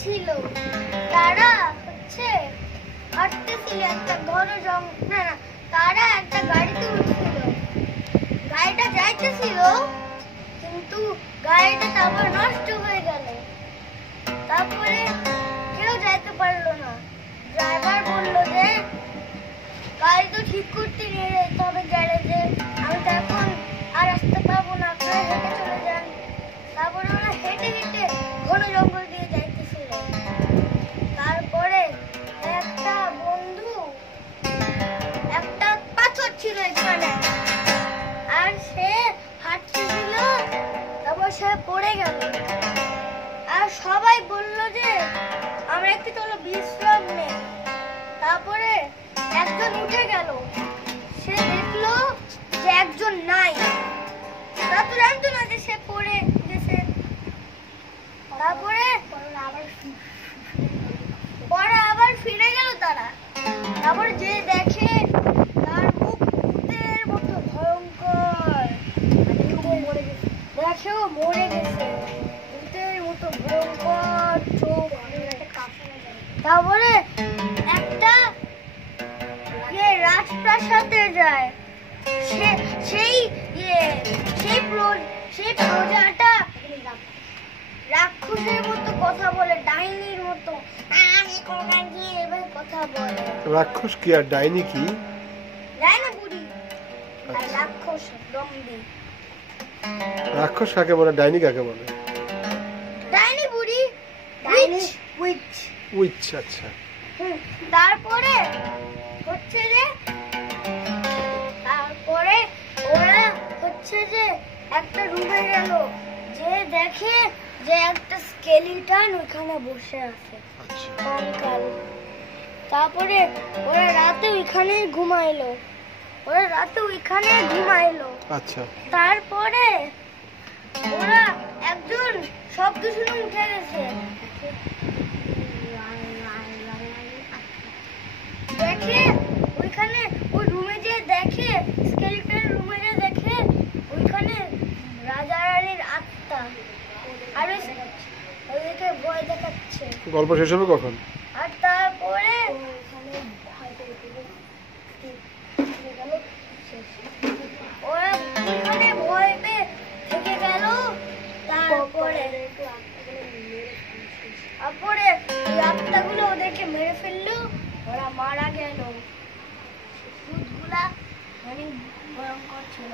ছিল, তারা হচ্ছে হাঁটতেছিল একটা ঘন জঙ্গল, না না, তারা একটা গাড়িতে উঠছিল, গাড়িটা যাইতেছিল কিন্তু গাড়িটা তারপর নষ্ট হয়ে গেল। তারপরে কেউ যাইতে পারলো না। ড্রাইভার বললো যে গাড়ি তো ঠিক করতে নিয়ে যেতে হবে গ্যারেজে, আমি তো এখন আর আসতে পারবো না, আপনারা হেঁটে চলে যান। তারপরে ওরা হেঁটে হেঁটে ঘন জঙ্গল দিয়ে যাইতেছিল। তারপরে একটা বন্ধু, একটা পাথর ছিল এখানে, আর সে হাঁটতেছিল, তারপর সে পড়ে গেল। আর সবাই বললো যে আমরা একটু চলো বিশ্রাম নেই। তারপরে একজন উঠে গেল, সে দেখলো যে একজন নাই, তারা তো জানতো না যে সে পড়ে গেছে। তারপরে পরে আবার ফিরে গেল তারা। তারপরে যে দেখে তার মুখ ভূতের মতো ভয়ঙ্কর, দেখে ও মরে গেছে, ভূতের মতো ভয়ঙ্কর চোখ। তারপরে একটা রাজপ্রাসাদে যায়, সেই প্রজাটা রাক্ষসের মতো কথা বলে, ডাইনির মতো কথা বলে। রাক্ষস কি আর ডাইনি কি? ডাইনি বুড়ি আর রাক্ষস দম্বি। রাক্ষস কাকে বলে, ডাইনি কাকে বলে? ডাইনি বুড়ি, উইচ উইচ উইচ। আচ্ছা। তারপরে হচ্ছে যে তারপরে ওরা হচ্ছে যে একটা রুমে গেল, যে দেখে যে একটা স্কেলিটন ওখানে বসে আছে, কঙ্কাল। তারপরে ওরা রাতে ওইখানে ঘুমাইলো। আচ্ছা। তারপরে ওরা একজন শব্দ শুনে উঠে গেছে, দেখে ওইখানে ওই রুমে যে দেখে, স্কেলিটন রুমে যে দেখে ওইখানে রাজা রানীর আত্মা, আর ওইদিকে ভয় দেখাচ্ছে। গল্প শেষ হবে কখন? আর তারপরে ওরা ওইখানে ভয় পেয়ে থেকে গেল। তারপরে ওই আত্মাগুলো ওদেরকে মেরে ফেললো, ওরা মারা গেল। ভূতগুলা অনেক ভয়ঙ্কর ছিল।